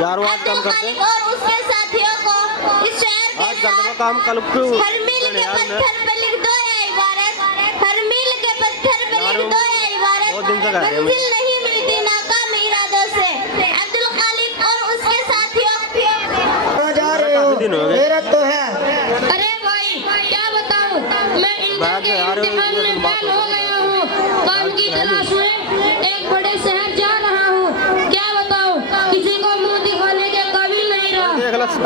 अब्दुल खालिक और उसके साथियों को इस शहर के साथ हर मील के पत्थर पे लिख दो ये इबारत, हर मील के पत्थर पे लिख दो ये इबारत, मंजिल नहीं मिलती नाकाम इरादों से। अब्दुल खालिक और उसके साथियों जा रहे हो, गैरत तो है। अरे भाई क्या बताऊं, मैं इंटर के इम्तिहान में फेल हो गया हूँ। काम की तलाश में एक बड़े शहर जा रहा हूँ। क्या बताऊं, किसी को मुंह दिखाने के काबिल नहीं रहा।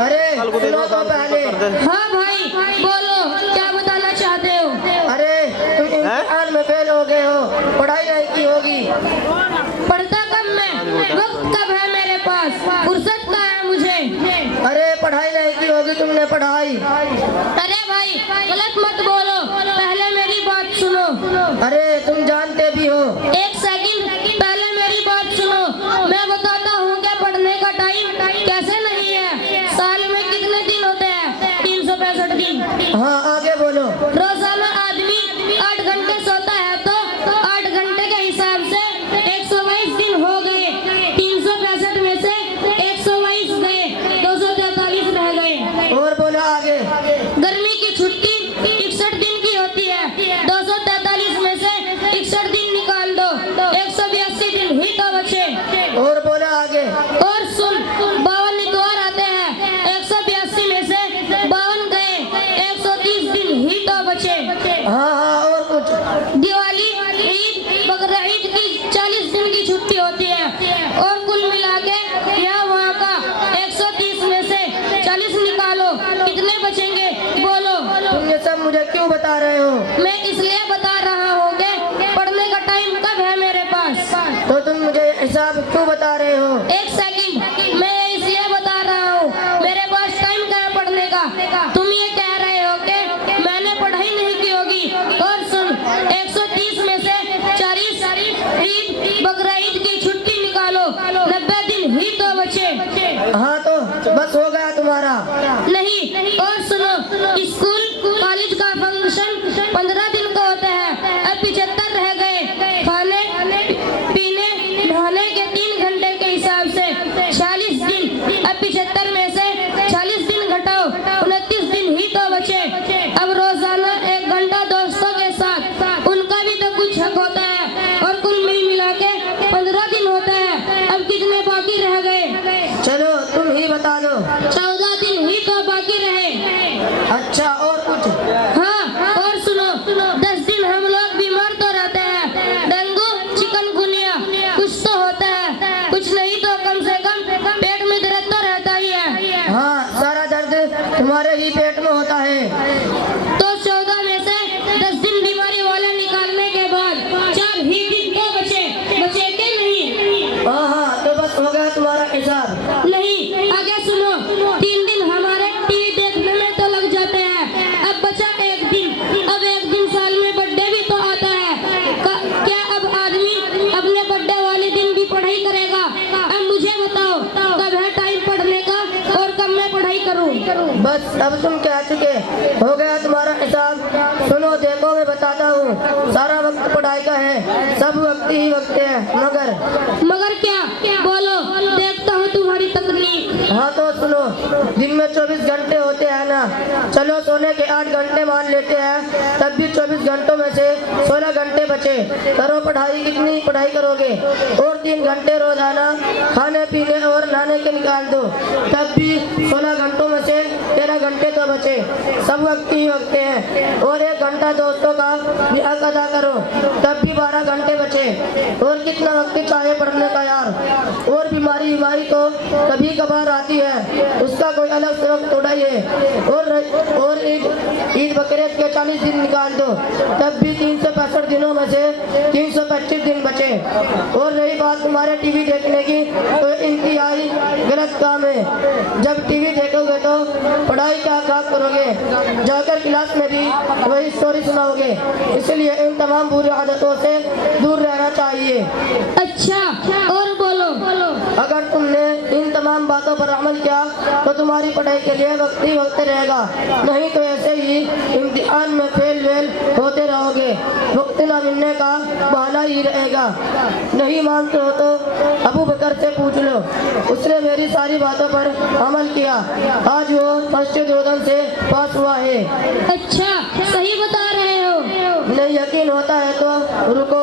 अरे सुनो तो पहले। हाँ भाई बोलो, क्या बताना चाहते हो? अरे तुम इम्तिहान में फेल हो गए हो, पढ़ाई नहीं की होगी। पढ़ता कब मैं, वक्त कब है मेरे पास, फुर्सत का है मुझे। अरे पढ़ाई नहीं की होगी तुमने पढ़ाई। अरे भाई गलत मत बोलो, पहले मेरी बात सुनो। अरे तुम जानते भी हो। एक सेकंड पहले मेरी बात सुनो। मैं बताता हूँ कि पढ़ने का टाइम कैसे नहीं है। साल में कितने दिन होते हैं? 365 दिन। हाँ आगे बोलो। रोजाना आदमी 8 घंटे सोता है तो 8 घंटे के हिसाब से 122 दिन हो गए। 365 में से 122 गए, 243 रह गए। और बोलो आगे। गर्मी की छुट्टी 61 दिन की होती है। 243 में से 61 दिन निकाल दो, 182 दिन ही तो बचे। और बोलो आगे। और सुन, 52 इतवार आते हैं, 182 में से 52 गए, 130 दिन ही तो बचे। हाँ हाँ और कुछ। दिवाली, ईद, बकरा ईद की 40 दिन की छुट्टी होती है। और कुल मिला के यहाँ वहाँ का 130 में से 40 निकालो, कितने बचेंगे बोलो। तुम ये सब मुझे क्यों बता रहे हो? मैं इसलिए बता रहा हूँ कि पढ़ने का टाइम कब है मेरे पास। तो तुम मुझे हिसाब क्यों बता रहे हो? एक सेकंड, मैं इसलिए बता रहा हूँ मेरे पास टाइम क्या है पढ़ने का। तुम ये कह रहे हो कि मैंने पढ़ाई नहीं की होगी। और सुन, 130 में से 40 ईद बकरा ईद की छुट्टी निकालो, 90 दिन ही तो बचे। हाँ तो बस हो गया तुम्हारा। नहीं, और सुनो, स्कूल कॉलेज का फंक्शन 15 दिन का होता है, अब 75 रह गए। खाने पीने नहाने के 3 घंटे के हिसाब से 40 दिन, अब 75 में से 40 दिन घटाओ, 29 दिन ही तो बचे। अब रोजाना 1 घंटा दोस्तों के साथ, उनका भी तो कुछ हक होता है। और कुल मिला के 15 दिन होता है, अब कितने बाकी रह गए? चलो तुम ही बता दो। 14 दिन ही तो बाकी रहे। अच्छा और कुछ? हाँ और सुनो, 10 दिन हम लोग बीमार तो रहते हैं, डेंगू चिकनगुनिया कुछ तो होता है, कुछ नहीं तो कम से कम पेट में दर्द तो रहता ही है। हाँ सारा दर्द तुम्हारे ही पेट में होता है। तो 14 में से 10 दिन बीमारी वाले निकालने के बाद 4 ही दिन तो बचे के नहीं। हाँ हाँ तो बस हो गया तुम्हारा हिसाब। नहीं, आगे सुनो, 3 दिन हमारे टीवी देखने में तो लग जाते हैं, अब बचा 1 दिन। अब 1 दिन साल में बर्थडे भी तो आता है। क्या अब आदमी अपने बर्थडे वाले दिन भी पढ़ाई करेगा? अब मुझे बताओ, कब है टाइम पढ़ने का और कब मैं पढ़ाई करूं? बस अब तुम कह चुके, हो गया तुम्हारा हिसाब। सुनो देखो मैं बताता हूँ, सारा वक्त पढ़ाई का है, सब वक्त ही वक्त है। मगर क्या बोलो, देखता हूँ तुम्हारी तकनीक। हाँ तो सुनो, दिन में 24 घंटे होते हैं ना, चलो सोने के 8 घंटे मान लेते हैं, तब भी 24 घंटों में से 16 घंटे बचे। करो पढ़ाई, कितनी पढ़ाई करोगे? और 3 घंटे रोजाना खाने पीने और नहाने के निकाल दो, तब भी 16 घंटों में से 13 घंटे तो बचे। सब वक्त ही वक्त है। और 1 घंटा दोस्तों का भी हक अदा करो, तब भी 12 घंटे बचे। और कितना वक्त चाहिए पढ़ने का यार। और बीमारी तो कभी कभार आती है, उसका कोई अलग से वक्त थोड़ा ही है। और ईद बकरीद के 40 दिन निकाल दो, तब भी 365 दिनों में से 325 दिन बचे। और रही बात तुम्हारे टीवी देखने की, तो इंतहाई गलत काम है। जब टीवी देखोगे तो पढ़ाई क्या करोगे? जाकर क्लास में भी वही स्टोरी सुनाओगे। इसलिए इन तमाम बुरी आदतों से दूर रहना चाहिए। अच्छा और बोलो। अगर तुमने इन तमाम बातों पर अमल किया तो तुम्हारी पढ़ाई के लिए वक्त ही वक्त रहेगा, नहीं तो ऐसे ही इम्तिहान में फेल होते रहोगे, वक्त न मिलने का बहाना ही रहेगा। नहीं मानते हो तो अबू बकर से पूछ लो, उसने मेरी मेरी सारी बातों पर अमल किया। आज वो फर्स्ट डिवीजन से पास हुआ है। अच्छा, सही बता रहे हो। नहीं यकीन होता है तो रुको,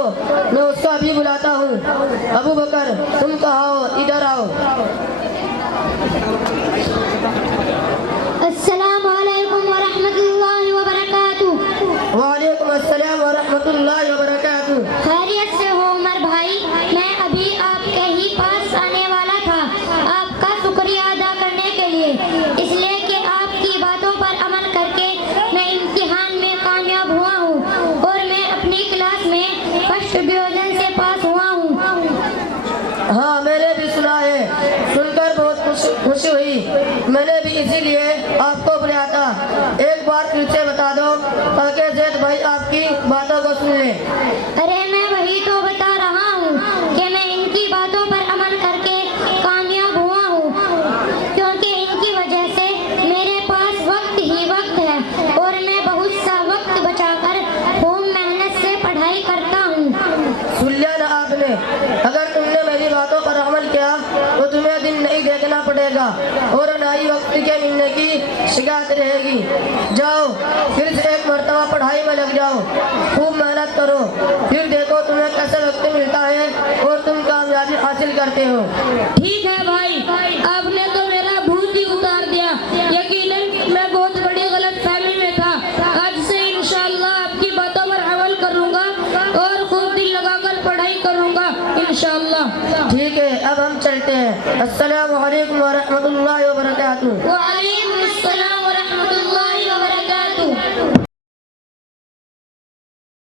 मैं उसको अभी बुलाता हूँ। अबू बकर, तुम कहाँ हो? इधर आओ। अस्सलाम वालेकुम व रहमतुल्लाहि व बरकातुहू। वालेकुम अस्सलाम व रहमतुल्लाहि व बरकातुहू। खैरियत से हो उमर भाई? मैं अभी आपके ही पास आने वाला था आपका शुक्रिया अदा करने के लिए, इसलिए कि आपकी बातों पर अमल करके मैं इम्तिहान में कामयाब हुआ हूँ और मैं अपनी क्लास में फर्स्ट डिवीजन से पास हुआ हूँ। हाँ, मैंने भी सुना है, सुनकर बहुत खुशी हुई। मैंने भी इसीलिए आपको बुलाया था। एक बार फिर से बता दो ताकि जैद भाई आपकी बातों को सुन ले। अरे मैं वही तो बता रहा हूँ कि मैं इनकी बातों पर अमल करके कामयाब हुआ हूँ, क्योंकि इनकी वजह से मेरे पास वक्त ही वक्त है और मैं बहुत सा वक्त बचाकर खूब मेहनत से पढ़ाई करता हूँ। सुन लिया ना आपने? अगर तुमने मेरी बातों पर अमल किया तो तुम्हें दिन नहीं देखना पड़ेगा और ना ही वक्त के मिलने की शिकायत रहेगी। जाओ फिर से एक मर्तबा पढ़ाई में लग जाओ, खूब मेहनत करो, फिर देखो तुम्हें कैसे वक्त मिलता है और तुम कामयाबी हासिल करते हो। ठीक है भाई, आपने तो मेरा भूत ही उतार दिया। यकीनन मैं बहुत बड़ी गलतफहमी में था। आज से इंशाअल्लाह आपकी बातों पर अमल करूंगा और खूब दिल लगाकर पढ़ाई करूंगा इंशाअल्लाह। ठीक है, अब हम चलते हैं। अस्सलामु अलैकुम व रहमतुल्लाहि व बरकातुहू। वालेकुम